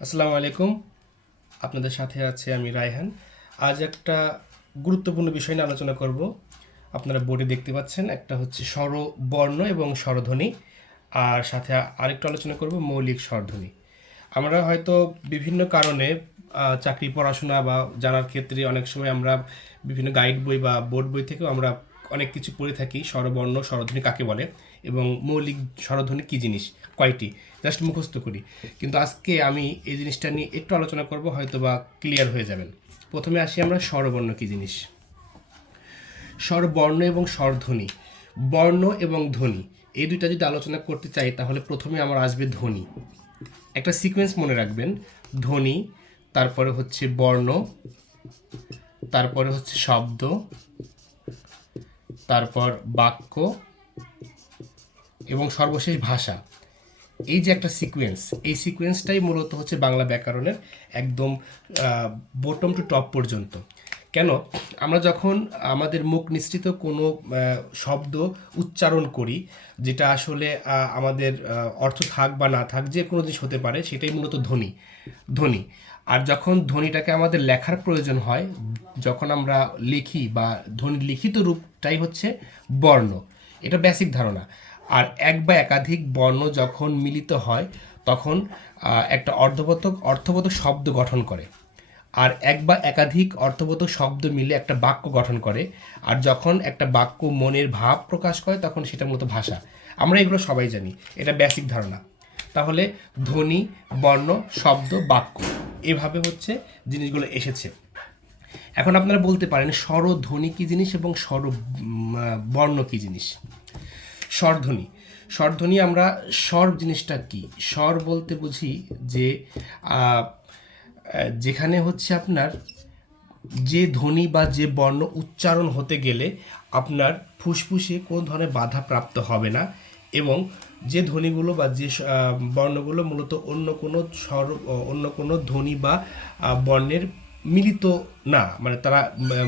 আসসালামু আলাইকুম। আপনাদের সাথে আছে আমি রায়হান। আজ একটা গুরুত্বপূর্ণ বিষয় নিয়ে আলোচনা করব। আপনারা বোর্ডে দেখতে পাচ্ছেন, একটা হচ্ছে স্বরবর্ণ এবং স্বরধ্বনি, আর সাথে আরেকটু আলোচনা করব মৌলিক স্বরধ্বনি। আমরা হয়তো বিভিন্ন কারণে চাকরি পড়াশোনা বা জানার ক্ষেত্রে অনেক সময় আমরা বিভিন্ন গাইড বই বা বোর্ড বই থেকেও আমরা অনেক কিছু পড়ে থাকি, স্বরবর্ণ স্বরধ্বনি কাকে বলে এবং মৌলিক স্বরধ্বনি কী জিনিস, কয়টি, জাস্ট মুখস্থ করি। কিন্তু আজকে আমি এই জিনিসটা নিয়ে একটু আলোচনা করব, হয়তো বা ক্লিয়ার হয়ে যাবেন। প্রথমে আসি আমরা স্বরবর্ণ কী জিনিস। স্বরবর্ণ এবং স্বরধ্বনি, বর্ণ এবং ধ্বনি, এই দুইটা যদি আলোচনা করতে চাই তাহলে প্রথমে আমার আসবে ধ্বনি। একটা সিকোয়েন্স মনে রাখবেন, ধ্বনি, তারপরে হচ্ছে বর্ণ, তারপরে হচ্ছে শব্দ, তারপর বাক্য এবং সর্বশেষ ভাষা। এই যে একটা সিকোয়েন্স, এই সিকোয়েন্সটাই মূলত হচ্ছে বাংলা ব্যাকরণের একদম বটম টু টপ পর্যন্ত। কেন? আমরা যখন আমাদের মুখ নিঃসৃত কোনো শব্দ উচ্চারণ করি, যেটা আসলে আমাদের অর্থ থাক বা না থাক যে কোনো জিনিস হতে পারে, সেটাই মূলত ধ্বনি। ধ্বনি। আর যখন ধ্বনিটাকে আমাদের লেখার প্রয়োজন হয়, যখন আমরা লিখি বা ধ্বনির লিখিত রূপটাই হচ্ছে বর্ণ। এটা বেসিক ধারণা। আর এক বা একাধিক বর্ণ যখন মিলিত হয় তখন একটা অর্থবোধক শব্দ গঠন করে। আর এক বা একাধিক অর্থবোধক শব্দ মিলে একটা বাক্য গঠন করে। আর যখন একটা বাক্য মনের ভাব প্রকাশ করে তখন সেটা মূলত ভাষা। আমরা এগুলো সবাই জানি, এটা বেসিক ধারণা। তাহলে ধ্বনি, বর্ণ, শব্দ, বাক্য, এভাবে হচ্ছে জিনিসগুলো এসেছে। এখন আপনারা বলতে পারেন স্বরধ্বনি কী জিনিস এবং বর্ণ কী জিনিস। স্বরধ্বনি, স্বরধ্বনি আমরা স্বর জিনিসটা কি, স্বর বলতে বুঝি যে যেখানে হচ্ছে আপনার যে ধ্বনি বা যে বর্ণ উচ্চারণ হতে গেলে আপনার ফুসফুসে কোনো ধরনের বাধা প্রাপ্ত হবে না, এবং যে ধ্বনিগুলো বা যে বর্ণগুলো মূলত অন্য কোনো স্বর, অন্য কোনো ধ্বনি বা বর্ণের মিলিত না, মানে তারা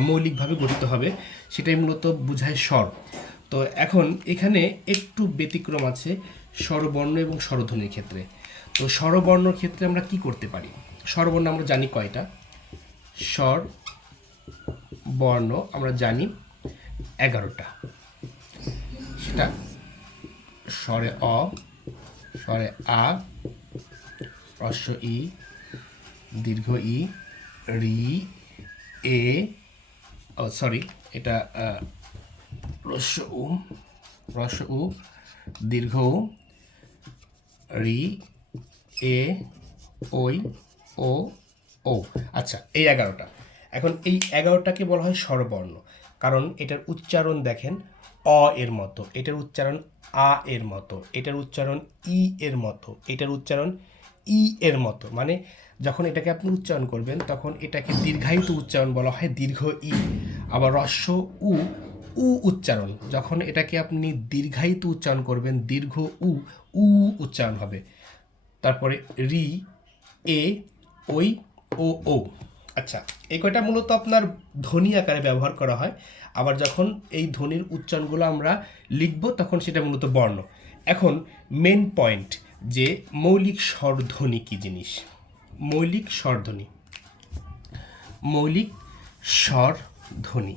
মৌলিকভাবে গঠিত হবে, সেটাই মূলত বোঝায় স্বর। তো এখন এখানে একটু ব্যতিক্রম আছে স্বরবর্ণ এবং স্বরধ্বনির ক্ষেত্রে। তো স্বরবর্ণর ক্ষেত্রে আমরা কি করতে পারি? স্বরবর্ণ আমরা জানি কয়টা। স্বর বর্ণ আমরা জানি 11টা। সেটা স্বরে অ, স্বরে আ, হ্রস্ব ই, দীর্ঘ ই, রি, এ, ও সরি, এটা হ্রস্ব উ, হ্রস্ব উ, দীর্ঘ উ, রি, এ, ওই, ও, ও। আচ্ছা, এই 11টা। এখন এই 11টাকে বলা হয় স্বরবর্ণ, কারণ এটার উচ্চারণ দেখেন অ এর মতো, এটার উচ্চারণ আ এর মতো, এটার উচ্চারণ ই এর মতো, এটার উচ্চারণ ই এর মতো। মানে যখন এটাকে আপনি উচ্চারণ করবেন তখন এটাকে দীর্ঘায়িত উচ্চারণ বলা হয়, দীর্ঘ ই। আবার হ্রস্ব উ, উ উচ্চারণ, যখন এটাকে আপনি দীর্ঘায়িত উচ্চারণ করবেন, দীর্ঘ উ, উ উচ্চারণ হবে। তারপরে রি, এ, ওই, ও, ও। আচ্ছা, এই কয়টা মূলত আপনার ধ্বনি আকারে ব্যবহার করা হয়। আবার যখন এই ধ্বনির উচ্চারণগুলো আমরা লিখব তখন সেটা মূলত বর্ণ। এখন মেন পয়েন্ট, যে মৌলিক স্বরধ্বনি কী জিনিস। মৌলিক স্বরধ্বনি, মৌলিক স্বরধ্বনি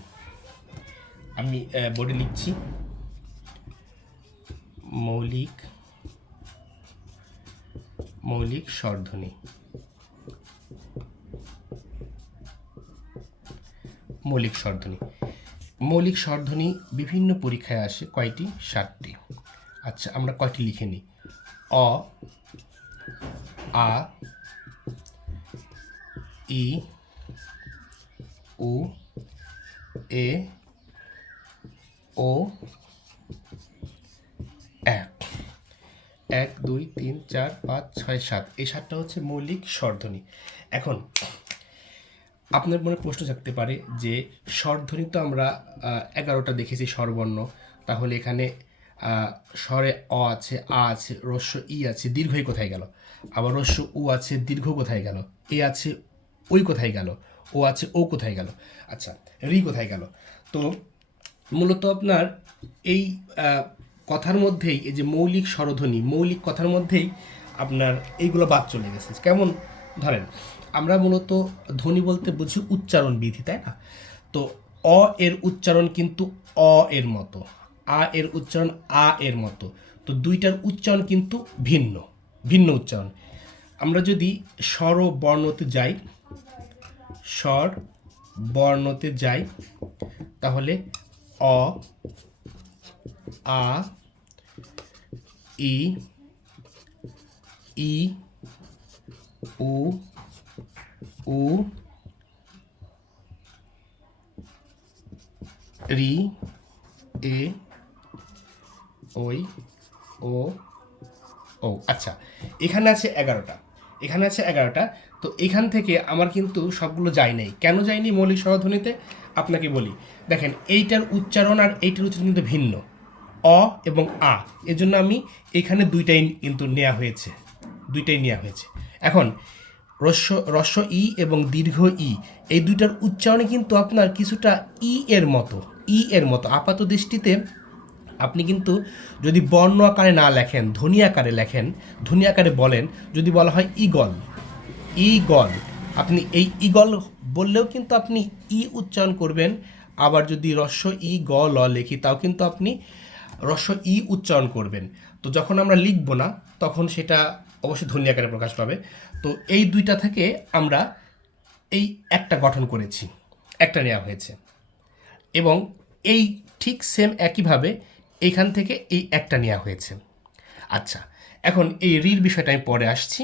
আমি বোর্ডে লিখছি। মৌলিক মৌলিক স্বরধ্বনি, মৌলিক স্বরধ্বনি। মৌলিক স্বরধ্বনি বিভিন্ন পরীক্ষায় আসে, কয়টি? 7টি। আচ্ছা, আমরা কয়টি লিখে নিই। অ, আ, ই, উ, এ, ও, এক। 1, 2, 3, 4, 5, 6, 7, এই 7টা হচ্ছে মৌলিক স্বরধ্বনি। এখন আপনার মনে প্রশ্ন থাকতে পারে যে স্বরধ্বনি তো আমরা 11টা দেখেছি স্বরবর্ণ, তাহলে এখানে স্বরে অ আছে, আ আছে, হ্রস্ব ই আছে, দীর্ঘ ই কোথায় গেল? আবার হ্রস্ব উ আছে, দীর্ঘ কোথায় গেল? এ আছে, ওই কোথায় গেল? ও আছে, ও কোথায় গেল? আচ্ছা, রি কোথায় গেল? তো মূলত আপনার এই কথার মধ্যেই, এই যে মৌলিক স্বরধ্বনি, মৌলিক কথার মধ্যেই আপনার এইগুলো বাদ চলে গেছে। কেমন? ধরেন আমরা মূলত ধ্বনি বলতে বুঝি উচ্চারণ বিধি, তাই না? তো অ এর উচ্চারণ কিন্তু অ এর মতো, আ এর উচ্চারণ আ এর মতো। তো দুইটার উচ্চারণ কিন্তু ভিন্ন ভিন্ন উচ্চারণ। আমরা যদি স্বর ও বর্ণতে যাই, স্বর বর্ণতে যাই, তাহলে অ, আ, ই, ই, উ, উ, রি, এ, ওই, ও, ও। আচ্ছা, এখানে আছে 11টা, এখানে আছে 11টা। তো এখান থেকে আমার কিন্তু সবগুলো যায় নাই। কেন যায়নি মৌলিক স্বরধ্বনিতে আপনাকে বলি। দেখেন এইটার উচ্চারণ আর এইটার উচ্চারণ কিন্তু ভিন্ন, অ এবং আ। এজন্য আমি এখানে দুইটাই কিন্তু নেওয়া হয়েছে, দুইটাই নেওয়া হয়েছে। এখন রস্য ই এবং দীর্ঘ ই, এই দুইটার উচ্চারণে কিন্তু আপনার কিছুটা ই এর মতো, ই এর মতো। আপাত দৃষ্টিতে আপনি কিন্তু যদি বর্ণ আকারে না লেখেন, ধ্বনি আকারে লেখেন, ধ্বনি আকারে বলেন, যদি বলা হয় ইগল, ইগল, আপনি এই ইগল বললেও কিন্তু আপনি ই উচ্চারণ করবেন। আবার যদি রস্য ই গ ল লিখি, তাও কিন্তু আপনি রস্য ই উচ্চারণ করবেন। তো যখন আমরা লিখব না, তখন সেটা অবশ্যই ধ্বনি আকারে প্রকাশ পাবে। তো এই দুইটা থেকে আমরা এই একটা গঠন করেছি, একটা নেওয়া হয়েছে। এবং এই ঠিক সেম একইভাবে এইখান থেকে এই একটা নেওয়া হয়েছে। আচ্ছা, এখন এই রির বিষয়টা আমি পরে আসছি।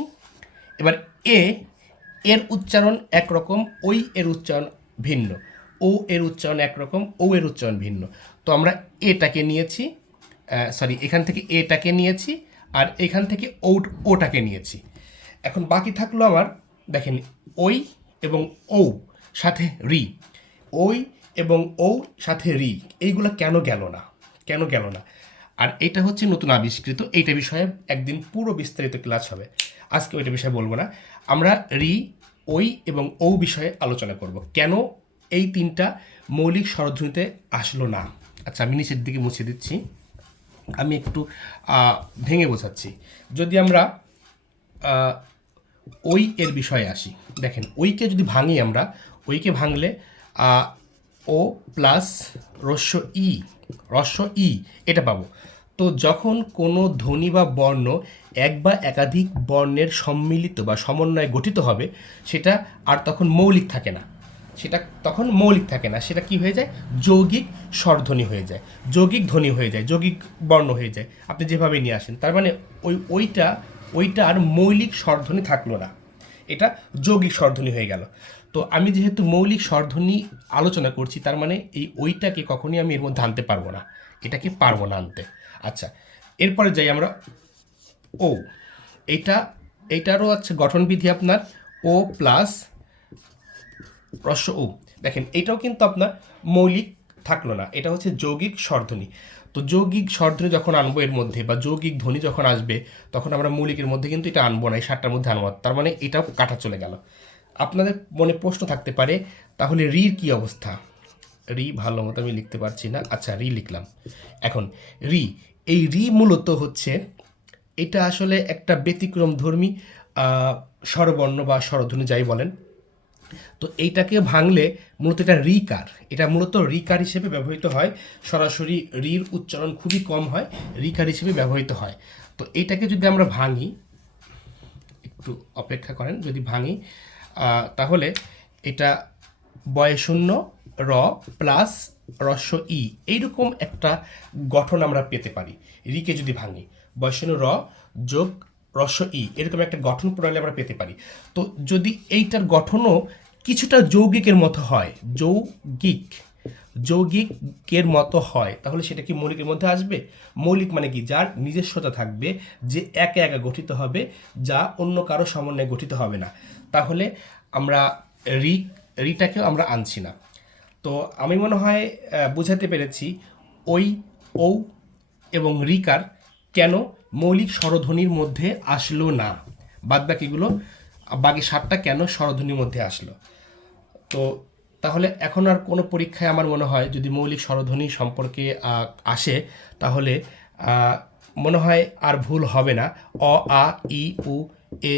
এবার এ এর উচ্চারণ একরকম, ওই এর উচ্চারণ ভিন্ন, ও এর উচ্চারণ একরকম, ও এর উচ্চারণ ভিন্ন। তো আমরা এটাকে নিয়েছি, সরি, এখান থেকে এটাকে নিয়েছি, আর এখান থেকে ওটাকে নিয়েছি। এখন বাকি থাকলো আমার, দেখেন, ওই এবং ও সাথে রি, ওই এবং ও সাথে রি, এইগুলো কেন গেল না, কেন গেল না? আর এটা হচ্ছে নতুন আবিষ্কৃত, এইটা বিষয়ে একদিন পুরো বিস্তারিত ক্লাস হবে। আজকে ওইটা বিষয়ে বলবো না। আমরা রি, ওই এবং ও বিষয়ে আলোচনা করব, কেন এই তিনটা মৌলিক স্বরধ্বনিতে আসলো না। আচ্ছা, আমি নিচের দিকে মুছে দিচ্ছি, আমি একটু ভেঙে বোঝাচ্ছি। যদি আমরা ওই এর বিষয়ে আসি, দেখেন ওইকে যদি ভাঙি আমরা, ওইকে ভাঙলে ও প্লাস রস্য ই, রস্য ই, এটা পাবো। তো যখন কোনো ধ্বনি বা বর্ণ এক বা একাধিক বর্ণের সম্মিলিত বা সমন্বয়ে গঠিত হবে, সেটা আর তখন মৌলিক থাকে না, সেটা তখন মৌলিক থাকে না, সেটা কি হয়ে যায়? যৌগিক স্বরধ্বনি হয়ে যায়, যৌগিক ধ্বনি হয়ে যায়, যৌগিক বর্ণ হয়ে যায়। আপনি যেভাবে নিয়ে আসেন, তার মানে ওইটা আর মৌলিক স্বরধ্বনি থাকলো না, এটা যৌগিক স্বরধ্বনি হয়ে গেল। তো আমি যেহেতু মৌলিক স্বরধ্বনি আলোচনা করছি, তার মানে এই ওইটাকে কখনই আমি এর মধ্যে আনতে পারবো না, এটাকে পারবো না আনতে। আচ্ছা, এরপরে যাই আমরা ও, এইটারও আছে গঠনবিধি আপনার ও প্লাস রস্য ও। দেখেন এটাও কিন্তু আপনার মৌলিক থাকলো না, এটা হচ্ছে যৌগিক স্বরধ্বনি। তো যৌগিক স্বরধ্বনি যখন আনবো এর মধ্যে, বা যৌগিক ধ্বনি যখন আসবে, তখন আমরা মৌলিকের মধ্যে কিন্তু এটা আনবো না, এই 7টার মধ্যে আনবো। তার মানে এটাও কাটা চলে গেল। আপনাদের মনে প্রশ্ন থাকতে পারে, তাহলে রির কি অবস্থা? রি ভালো মতো আমি লিখতে পারছি না। আচ্ছা, রি লিখলাম। এখন রি, এই রি মূলত হচ্ছে, এটা আসলে একটা ব্যতিক্রম ধর্মী স্বরবর্ণ বা স্বরধ্বনি যাই বলেন। তো এইটাকে ভাঙলে মূলত এটা রিকার, এটা মূলত রিকার হিসেবে ব্যবহৃত হয়। সরাসরি রির উচ্চারণ খুবই কম হয়, রিকার হিসেবে ব্যবহৃত হয়। তো এইটাকে যদি আমরা ভাঙি, একটু অপেক্ষা করেন, যদি ভাঙি তাহলে এটা বয়শূন্য র প্লাস রস্য ই, এইরকম একটা গঠন আমরা পেতে পারি। রিকে যদি ভাঙি, বয়শূন্য র যোগ রস্য ই, এরকম একটা গঠন প্রণালী আমরা পেতে পারি। তো যদি এইটার গঠনও কিছুটা যৌগিকের মতো হয়, যৌগিকের মতো হয়, তাহলে সেটা কি মৌলিকের মধ্যে আসবে? মৌলিক মানে কি? যার নিজস্বতা থাকবে, যে একা একা গঠিত হবে, যা অন্য কারো সমন্বয়ে গঠিত হবে না। তাহলে আমরা রিটাকেও আমরা আনছি না। তো আমি মনে হয় বোঝাতে পেরেছি ওই, ও এবং রিকার কেন মৌলিক স্বরধ্বনির মধ্যে আসলো না, বাদবাকিগুলো, বাকি 7টা কেন স্বরধ্বনির মধ্যে আসলো। তো তাহলে এখন আর কোনো পরীক্ষায় আমার মনে হয় যদি মৌলিক স্বরধ্বনি সম্পর্কে আসে, তাহলে মনে হয় আর ভুল হবে না। অ, আ, ই, উ, এ,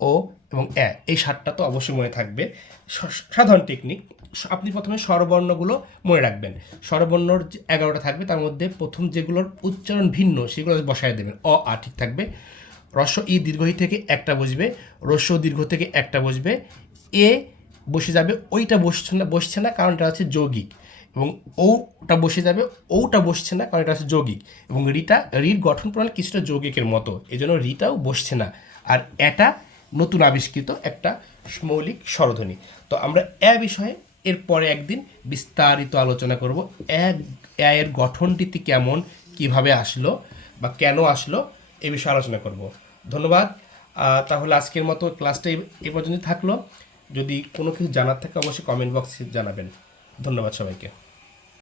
ও এবং অ্যা, এই 7টা তো অবশ্যই মনে থাকবে। সাধারণ টেকনিক, আপনি প্রথমে স্বরবর্ণগুলো মনে রাখবেন। স্বরবর্ণর যে 11টা থাকবে, তার মধ্যে প্রথম যেগুলোর উচ্চারণ ভিন্ন সেগুলো বসায় দেবেন। অ আ ঠিক থাকবে। হ্রস্ব ই দীর্ঘ ই থেকে একটা বসবে, হ্রস্ব দীর্ঘ থেকে একটা বসবে, এ বসে যাবে, ওইটা বসছে না কারণ এটা হচ্ছে যৌগিক, এবং ওটা বসে যাবে, ওটা বসছে না কারণ এটা হচ্ছে যৌগিক, এবং রির গঠন প্রণালী কিছুটা যৌগিকের মতো, এই জন্য রিটাও বসছে না। আর এটা নতুন আবিষ্কৃত একটা মৌলিক স্বরধ্বনি। তো আমরা বিষয়ে এরপরে একদিন বিস্তারিত আলোচনা করব। এর গঠনটিতে কেমন, কিভাবে আসলো বা কেন আসলো, এ বিষয়ে আলোচনা করব। ধন্যবাদ। তাহলে আজকের মতো ক্লাসটা এই পর্যন্ত থাকলো। যদি কোনো কিছু জানার থাকে অবশ্যই কমেন্ট বক্সে জানাবেন। ধন্যবাদ সবাইকে।